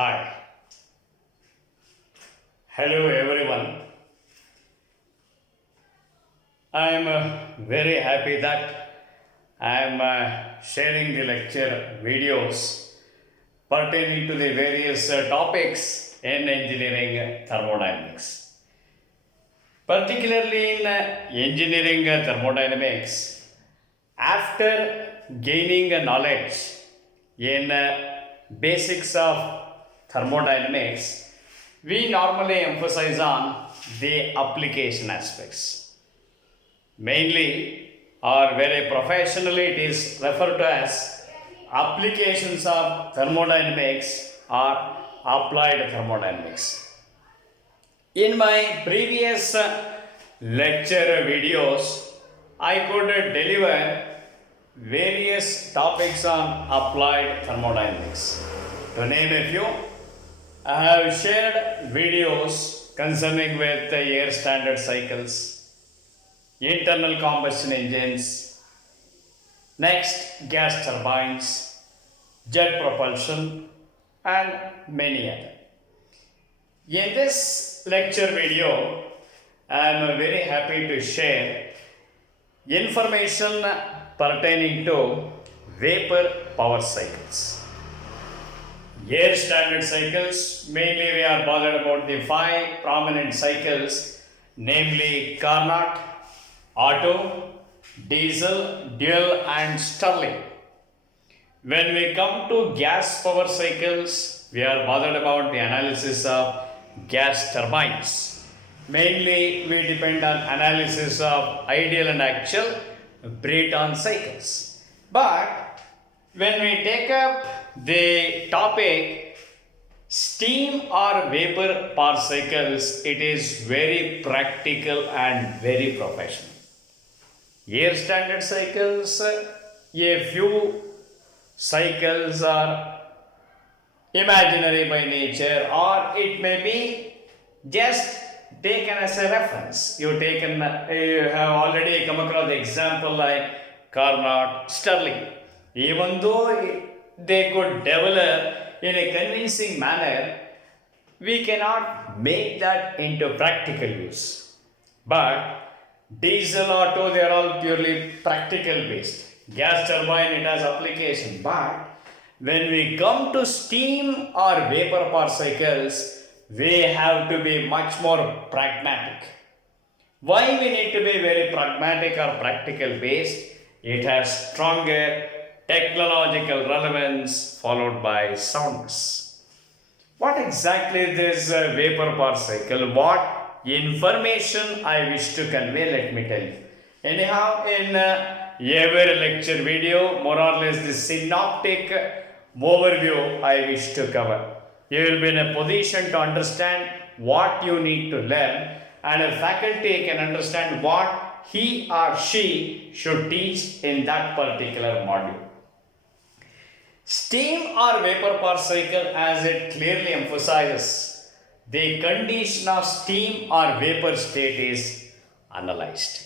Hi, hello everyone. I am very happy that I am sharing the lecture videos pertaining to the various topics in engineering thermodynamics. Particularly in engineering thermodynamics, after gaining a knowledge in basics of thermodynamics, we normally emphasize on the application aspects. Mainly, or very professionally, it is referred to as applications of thermodynamics or applied thermodynamics. In my previous lecture videos, I could deliver various topics on applied thermodynamics. To name a few, I have shared videos concerning with air standard cycles, internal combustion engines, next gas turbines, jet propulsion, and many other. In this lecture video, I am very happy to share information pertaining to vapor power cycles. Air standard cycles, mainly we are bothered about the five prominent cycles, namely Carnot, Otto, Diesel, Dual, and Stirling. When we come to gas power cycles, we are bothered about the analysis of gas turbines. Mainly, we depend on analysis of ideal and actual Brayton cycles. But when we take up the topic steam or vapor power cycles, it is very practical and very professional. Air standard cycles, a few cycles are imaginary by nature, or it may be just taken as a reference. You have already come across the example like Carnot, Stirling. Even though they could develop in a convincing manner, we cannot make that into practical use. But diesel, auto, they are all purely practical based. Gas turbine, it has application. But when we come to steam or vapor power cycles, we have to be much more pragmatic. Why we need to be very pragmatic or practical based? It has stronger technological relevance followed by soundness. What exactly is this vapor power cycle? What information I wish to convey, let me tell you. Anyhow, in every lecture video, more or less the synoptic overview I wish to cover. You will be in a position to understand what you need to learn, and a faculty can understand what he or she should teach in that particular module. Steam or vapor power cycle, as it clearly emphasizes, the condition of steam or vapor state is analyzed.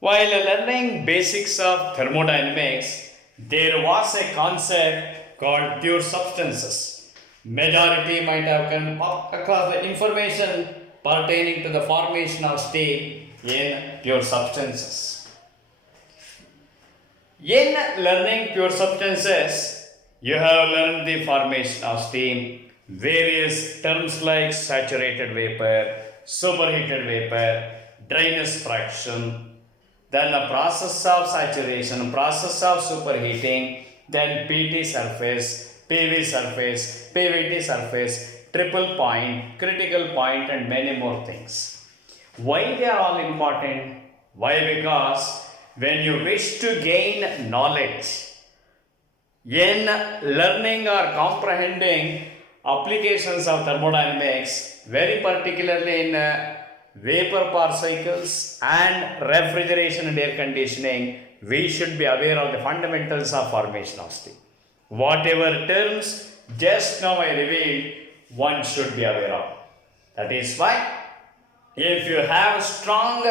While learning basics of thermodynamics, there was a concept called pure substances. Majority might have come across the information pertaining to the formation of steam in pure substances. In learning pure substances, you have learned the formation of steam, various terms like saturated vapor, superheated vapor, dryness fraction, then a process of saturation, process of superheating, then PT surface, PV surface, PVT surface, triple point, critical point, and many more things. Why they are all important? Why? Because when you wish to gain knowledge in learning or comprehending applications of thermodynamics, very particularly in vapor power cycles and refrigeration and air conditioning, we should be aware of the fundamentals of formation of steam. Whatever terms just now I revealed, one should be aware of. That is why, if you have strong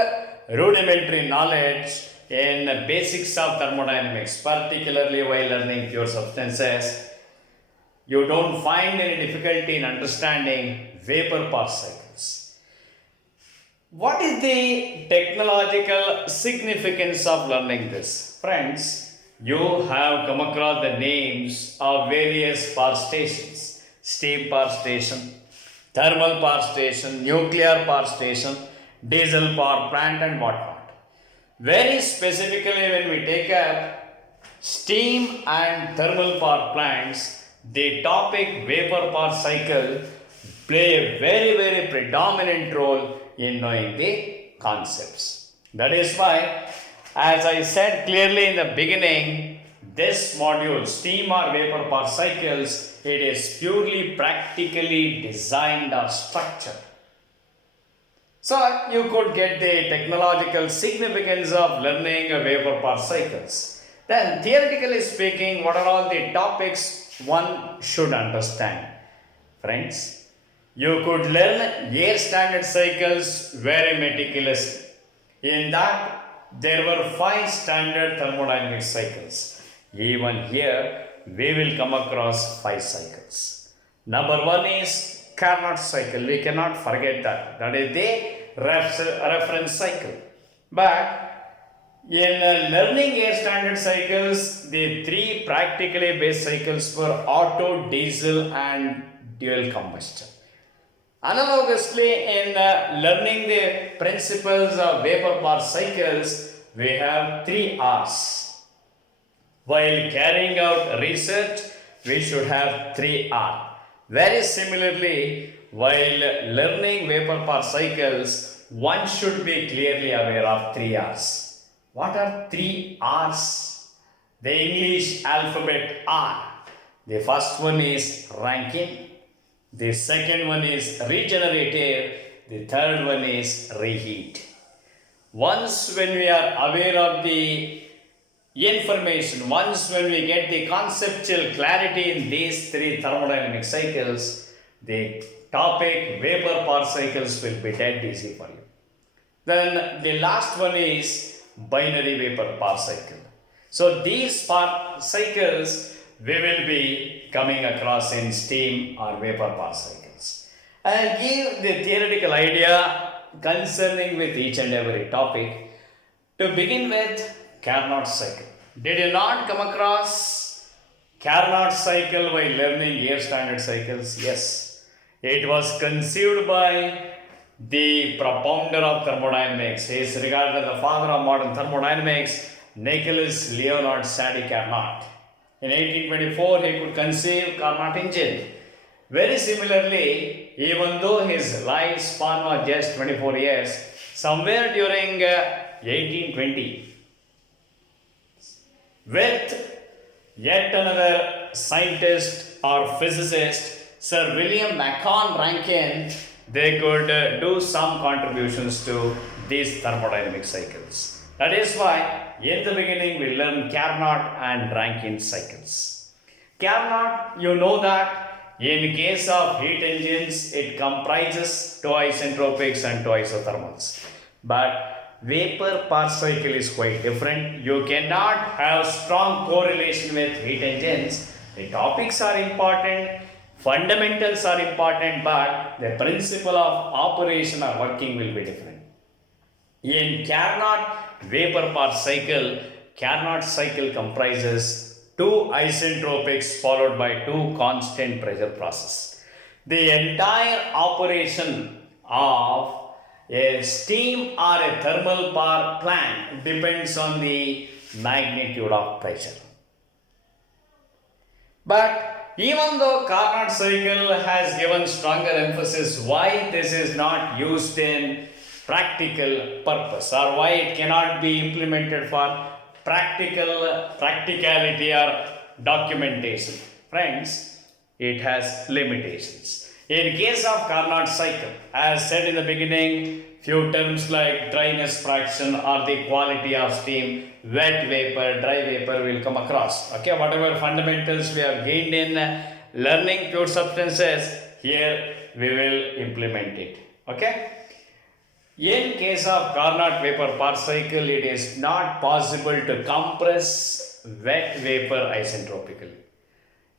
rudimentary knowledge in basics of thermodynamics, particularly while learning pure substances, you don't find any difficulty in understanding vapor part cycles. What is the technological significance of learning this? Friends, you have come across the names of various power stations: steam power station, thermal power station, nuclear power station, diesel power plant, and whatnot. Very specifically, when we take up steam and thermal power plants, the topic vapor power cycle play a very predominant role in knowing the concepts. That is why, as I said clearly in the beginning, this module, steam or vapor power cycles, it is purely practically designed or structured. So you could get the technological significance of learning vapor power cycles. Then theoretically speaking, what are all the topics one should understand? Friends, you could learn air standard cycles very meticulously. In that, there were 5 standard thermodynamic cycles. Even here, we will come across 5 cycles. Number 1 is Carnot cycle. We cannot forget that. That is the reference cycle. But in learning air standard cycles, the 3 practically based cycles were auto, diesel, and dual combustion. Analogously, in learning the principles of vapor power cycles, we have 3 R's. While carrying out research, we should have 3 R. Very similarly, while learning vapor power cycles, one should be clearly aware of 3 R's. What are 3 R's? The English alphabet R. The first one is Rankine. The second one is regenerative. The third one is reheat. Once when we are aware of the information, once when we get the conceptual clarity in these 3 thermodynamic cycles, the topic vapor power cycles will be dead easy for you. Then the last one is binary vapor power cycle. So these power cycles we will be coming across in steam or vapor power cycles. I'll give the theoretical idea concerning with each and every topic. To begin with, Carnot cycle. Did you not come across Carnot cycle while learning air standard cycles? Yes. It was conceived by the propounder of thermodynamics. He is regarded as the father of modern thermodynamics, Nicholas Leonard Sadi Carnot. In 1824, he could conceive Carnot engine. Very similarly, even though his lifespan was just 24 years, somewhere during 1820, with yet another scientist or physicist, Sir William Macon Rankine, they could do some contributions to these thermodynamic cycles. That is why in the beginning we learn Carnot and Rankine cycles. Carnot, you know that in case of heat engines, it comprises 2 isentropics and 2 isothermals. But vapor power cycle is quite different. You cannot have strong correlation with heat engines. The topics are important, fundamentals are important, but the principle of operation or working will be different. In Carnot vapor power cycle, Carnot cycle comprises 2 isentropics followed by 2 constant pressure process. The entire operation of a steam or a thermal power plant depends on the magnitude of pressure. But even though Carnot cycle has given stronger emphasis why this is not used in practical purpose or why it cannot be implemented for practicality or documentation. Friends, it has limitations. In case of Carnot cycle, as said in the beginning, few terms like dryness fraction or the quality of steam, wet vapor, dry vapor will come across. Okay, whatever fundamentals we have gained in learning pure substances, here we will implement it. Okay. In case of Carnot vapor power cycle, it is not possible to compress wet vapor isentropically.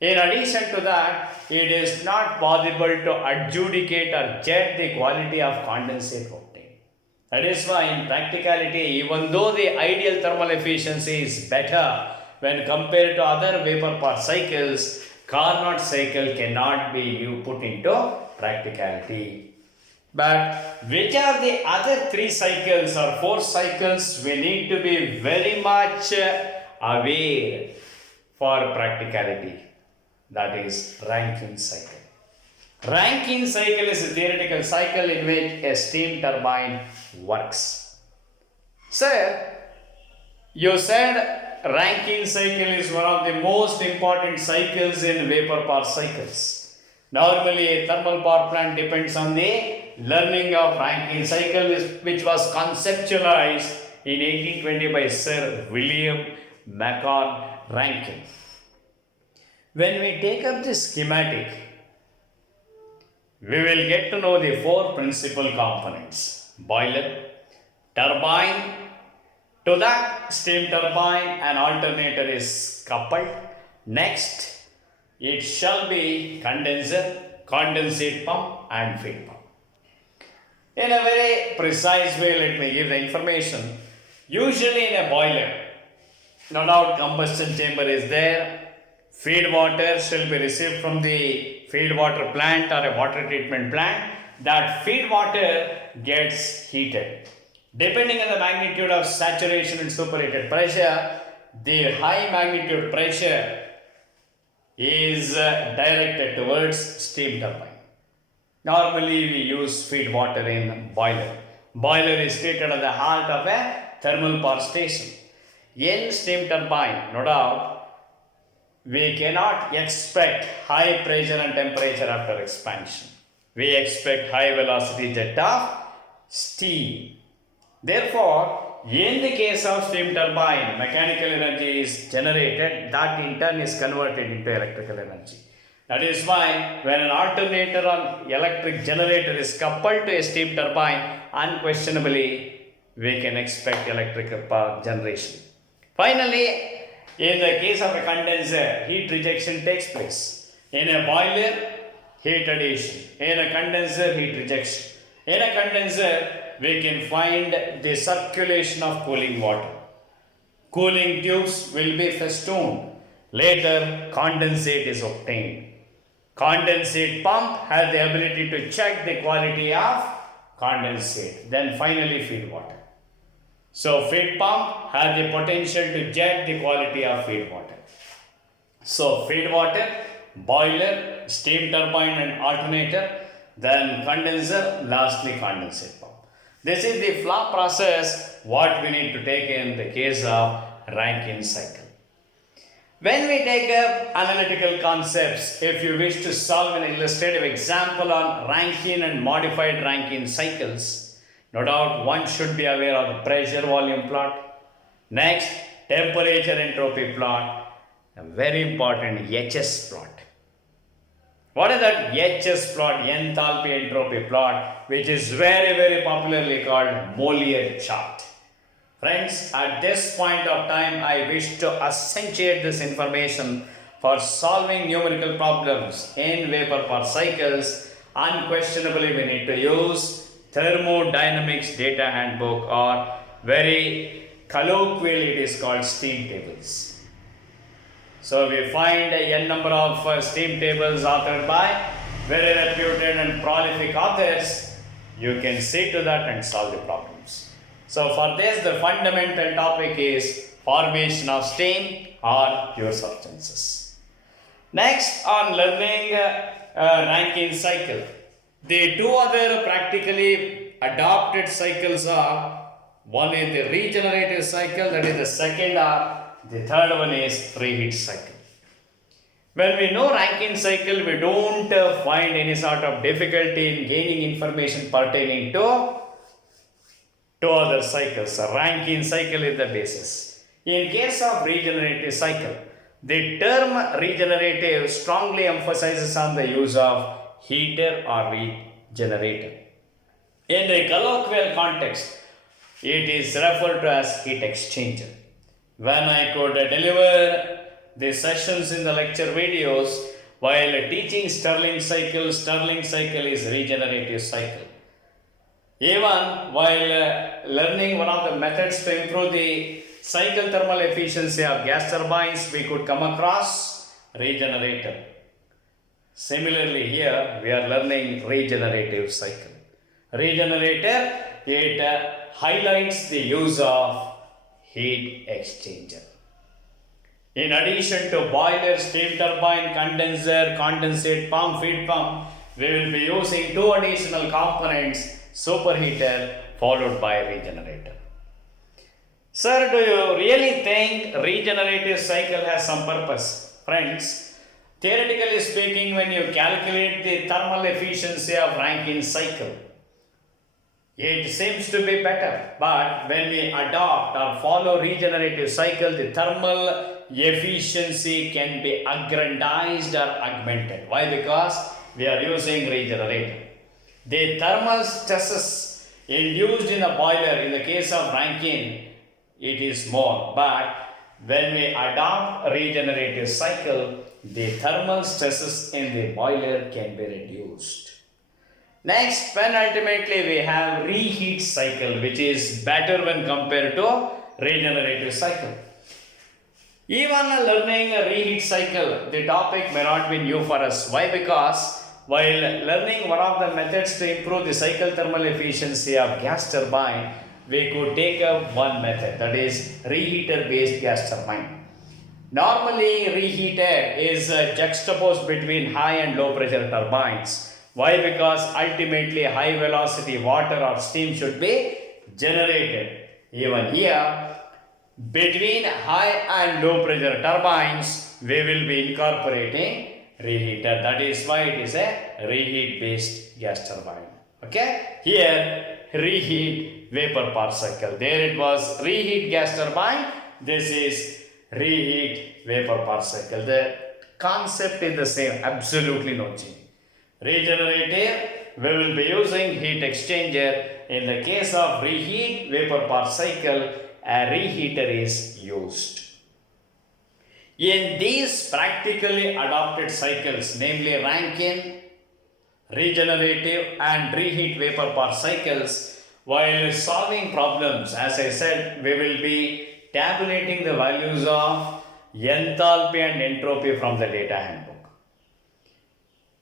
In addition to that, it is not possible to adjudicate or judge the quality of condensate obtained. That is why, in practicality, even though the ideal thermal efficiency is better when compared to other vapor power cycles, Carnot cycle cannot be put into practicality. But which are the other 3 cycles or 4 cycles we need to be very much aware for practicality? That is Rankine cycle. Rankine cycle is a theoretical cycle in which a steam turbine works. Sir, you said Rankine cycle is one of the most important cycles in vapor power cycles. Normally, a thermal power plant depends on the learning of Rankine cycle, which was conceptualized in 1820 by Sir William Macon Rankine. When we take up the schematic, we will get to know the 4 principal components: boiler, turbine. To that steam turbine, an alternator is coupled. Next, it shall be condenser, condensate pump, and feed pump. In a very precise way, let me give the information. Usually in a boiler, no doubt combustion chamber is there. Feed water shall be received from the feed water plant or a water treatment plant. That feed water gets heated. Depending on the magnitude of saturation and superheated pressure, the high magnitude pressure is directed towards steam turbine. Normally we use feed water in boiler. Boiler is situated at the heart of a thermal power station. In steam turbine, no doubt, we cannot expect high pressure and temperature after expansion. We expect high velocity jet of steam. Therefore, in the case of steam turbine, mechanical energy is generated, that in turn is converted into electrical energy. That is why when an alternator or electric generator is coupled to a steam turbine, unquestionably we can expect electrical power generation. Finally, in the case of a condenser, heat rejection takes place. In a boiler, heat addition. In a condenser, heat rejection. In a condenser, we can find the circulation of cooling water. Cooling tubes will be festooned. Later, condensate is obtained. Condensate pump has the ability to check the quality of condensate. Then finally, feed water. So, feed pump has the potential to judge the quality of feed water. So, feed water, boiler, steam turbine and alternator, then condenser, lastly condensate pump. This is the flow process what we need to take in the case of Rankine cycle. When we take up analytical concepts, if you wish to solve an illustrative example on Rankine and modified Rankine cycles, no doubt one should be aware of the pressure volume plot. Next, temperature entropy plot. A very important HS plot. What is that HS plot, enthalpy entropy plot, which is very popularly called Mollier chart? Friends, at this point of time, I wish to accentuate this information for solving numerical problems in vapor power cycles. Unquestionably, we need to use thermodynamics data handbook, or very colloquially it is called steam tables. So we find a n number of steam tables authored by very reputed and prolific authors. You can see to that and solve the problems. So for this, the fundamental topic is formation of steam or pure substances. Next, on learning Rankine cycle, the 2 other practically adopted cycles are, one is the regenerative cycle, that is the second, or the third one is reheat cycle. When we know Rankine cycle, we don't find any sort of difficulty in gaining information pertaining to 2 other cycles. Rankine cycle is the basis. In case of regenerative cycle, the term regenerative strongly emphasizes on the use of heater or regenerator. In the colloquial context, it is referred to as heat exchanger. When I could deliver the sessions in the lecture videos, while teaching Stirling cycle is regenerative cycle. Even while learning one of the methods to improve the cycle thermal efficiency of gas turbines, we could come across regenerator. Similarly, here we are learning regenerative cycle. Regenerator, it highlights the use of heat exchanger. In addition to boiler, steam turbine, condenser, condensate pump, feed pump, we will be using two additional components, superheater followed by regenerator. Sir, do you really think regenerative cycle has some purpose? Friends, theoretically speaking, when you calculate the thermal efficiency of Rankine cycle, it seems to be better, but when we adopt or follow regenerative cycle, the thermal efficiency can be aggrandized or augmented. Why? Because we are using regenerator. The thermal stresses induced in a boiler, in the case of Rankine, it is more, but when we adopt regenerative cycle, the thermal stresses in the boiler can be reduced. Next, when ultimately we have reheat cycle, which is better when compared to regenerative cycle. Even learning a reheat cycle, the topic may not be new for us. Why? Because while learning one of the methods to improve the cycle thermal efficiency of gas turbine, we could take up one method, that is reheater based gas turbine. Normally, reheater is juxtaposed between high and low pressure turbines. Why? Because ultimately high velocity water or steam should be generated. Even here, between high and low pressure turbines, we will be incorporating reheater. That is why it is a reheat based gas turbine. Okay? Here, reheat vapor power cycle. There it was reheat gas turbine. This is reheat vapor power cycle. The concept is the same. Absolutely no change. Regenerative, we will be using heat exchanger. In the case of reheat vapor power cycle, a reheater is used. In these practically adopted cycles, namely Rankine, regenerative and reheat vapor power cycles, while solving problems, as I said, we will be tabulating the values of enthalpy and entropy from the data handbook.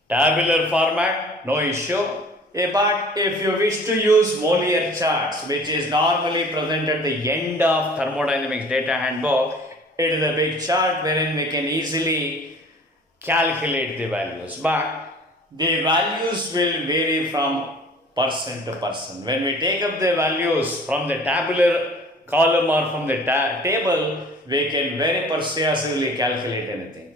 Tabular format, no issue. But if you wish to use Molière charts, which is normally present at the end of thermodynamics data handbook, it is a big chart wherein we can easily calculate the values. But the values will vary from person to person. When we take up the values from the tabular column or from the table, we can very persuasively calculate anything.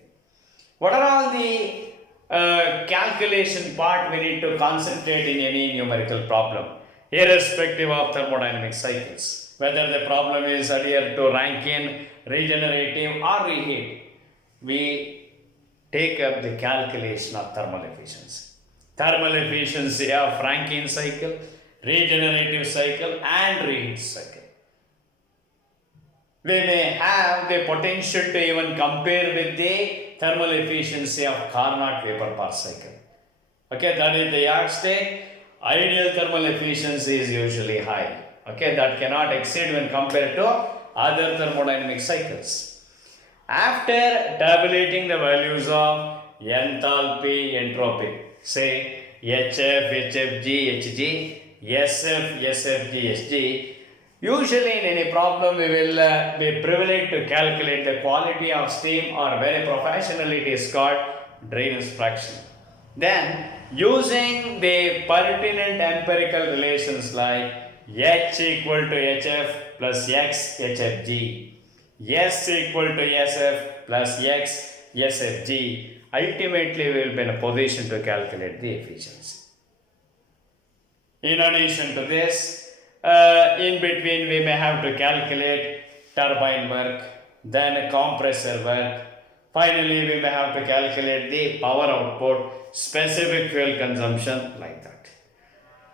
What are all the calculation part we need to concentrate in any numerical problem, irrespective of thermodynamic cycles, whether the problem is adhere to Rankine, regenerative or reheat, we take up the calculation of thermal efficiency. Thermal efficiency of Rankine cycle, regenerative cycle and reheat cycle. We may have the potential to even compare with the thermal efficiency of Carnot vapor power cycle. Okay, that is the yardstick. Ideal thermal efficiency is usually high. Okay, that cannot exceed when compared to other thermodynamic cycles. After tabulating the values of enthalpy, entropy, say HF, HFG, HG, SF, SFG, SG, usually in any problem we will be privileged to calculate the quality of steam, or very professionally it is called drainage fraction. Then using the pertinent empirical relations like H equal to HF plus X HFG, S equal to SF plus X SFG, ultimately we will be in a position to calculate the efficiency. In addition to this, in between we may have to calculate turbine work, then compressor work. Finally, we may have to calculate the power output, specific fuel consumption, like that.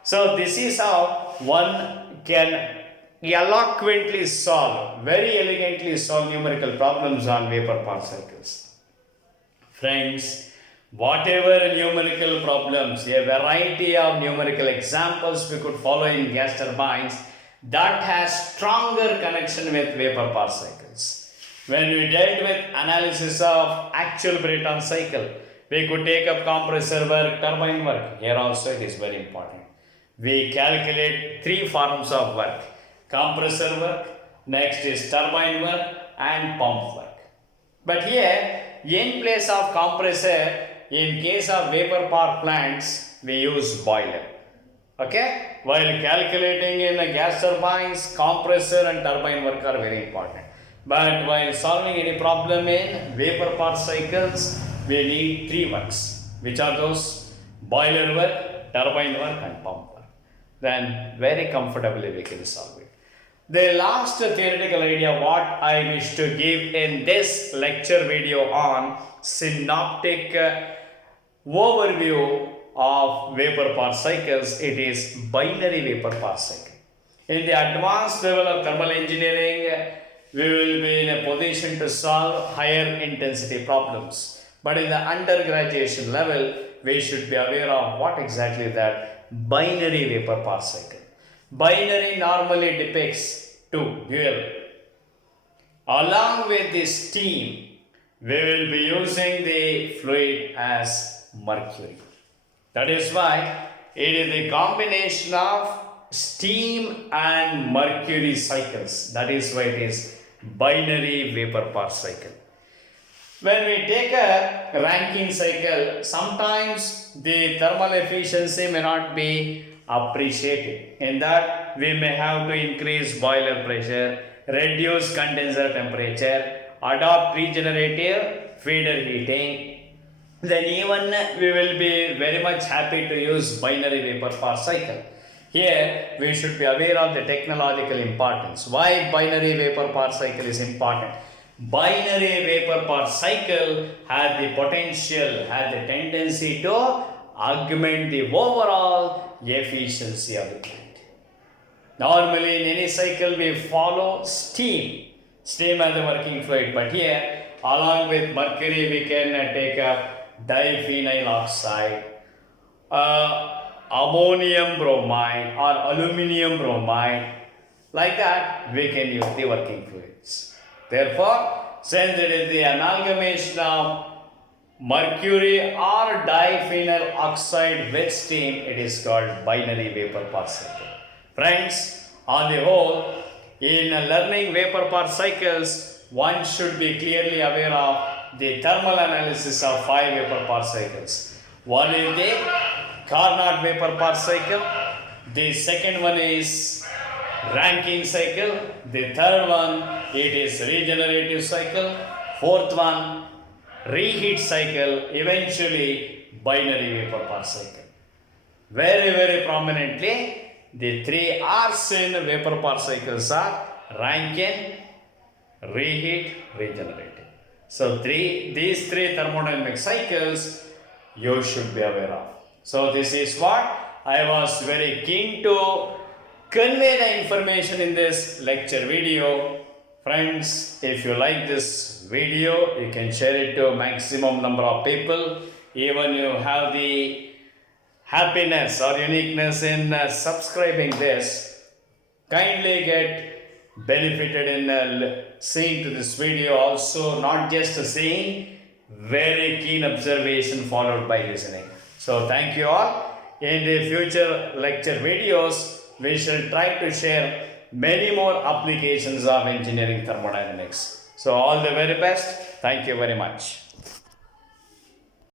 So this is how one can eloquently solve, very elegantly solve numerical problems on vapor part cycles. Friends, whatever numerical problems, a variety of numerical examples we could follow in gas turbines that has stronger connection with vapor part cycles. When we dealt with analysis of actual Brayton cycle, we could take up compressor work, turbine work. Here also it is very important. We calculate three forms of work: compressor work, next is turbine work and pump work. But here, in place of compressor, in case of vapor power plants, we use boiler. Okay? While calculating in the gas turbines, compressor and turbine work are very important. But while solving any problem in vapor power cycles, we need three works. Which are those? Boiler work, turbine work and pump work. Then very comfortably we can solve it. The last theoretical idea what I wish to give in this lecture video on synoptic overview of vapor part cycles, it is binary vapor part cycle. In the advanced level of thermal engineering, we will be in a position to solve higher intensity problems. But in the undergraduation level, we should be aware of what exactly that binary vapor part cycle. Binary normally depicts two, dual. Along with the steam, we will be using the fluid as mercury. That is why it is the combination of steam and mercury cycles. That is why it is binary vapor part cycle. When we take a Rankine cycle, sometimes the thermal efficiency may not be appreciated. In that, we may have to increase boiler pressure, reduce condenser temperature, adopt regenerative feeder heating. Then even we will be very much happy to use binary vapor part cycle. Here, we should be aware of the technological importance. Why binary vapor part cycle is important? Binary vapor part cycle has the potential, has the tendency to augment the overall efficiency of the plant. Normally in any cycle we follow steam as a working fluid, but here along with mercury we can take up diphenyl oxide, ammonium bromide or aluminum bromide. Like that we can use the working fluids. Therefore, since it is the amalgamation of mercury or diphenyl oxide with steam, it is called binary vapor part cycle. Friends, on the whole, in learning vapor part cycles, one should be clearly aware of the thermal analysis of 5 vapor part cycles. One is the Carnot vapor part cycle. The second one is Rankine cycle. The third one, it is regenerative cycle. Fourth one, reheat cycle. Eventually, binary vapor part cycle. Very prominently, the three R's in vapor part cycles are Rankine, reheat, regenerative. So these three thermodynamic cycles you should be aware of. So this is what I was very keen to convey the information in this lecture video. Friends, if you like this video, you can share it to a maximum number of people. Even you have the happiness or uniqueness in subscribing this, kindly get benefited in seeing to this video also, not just seeing, very keen observation followed by listening. So thank you all. In the future lecture videos, we shall try to share many more applications of engineering thermodynamics. So all the very best. Thank you very much.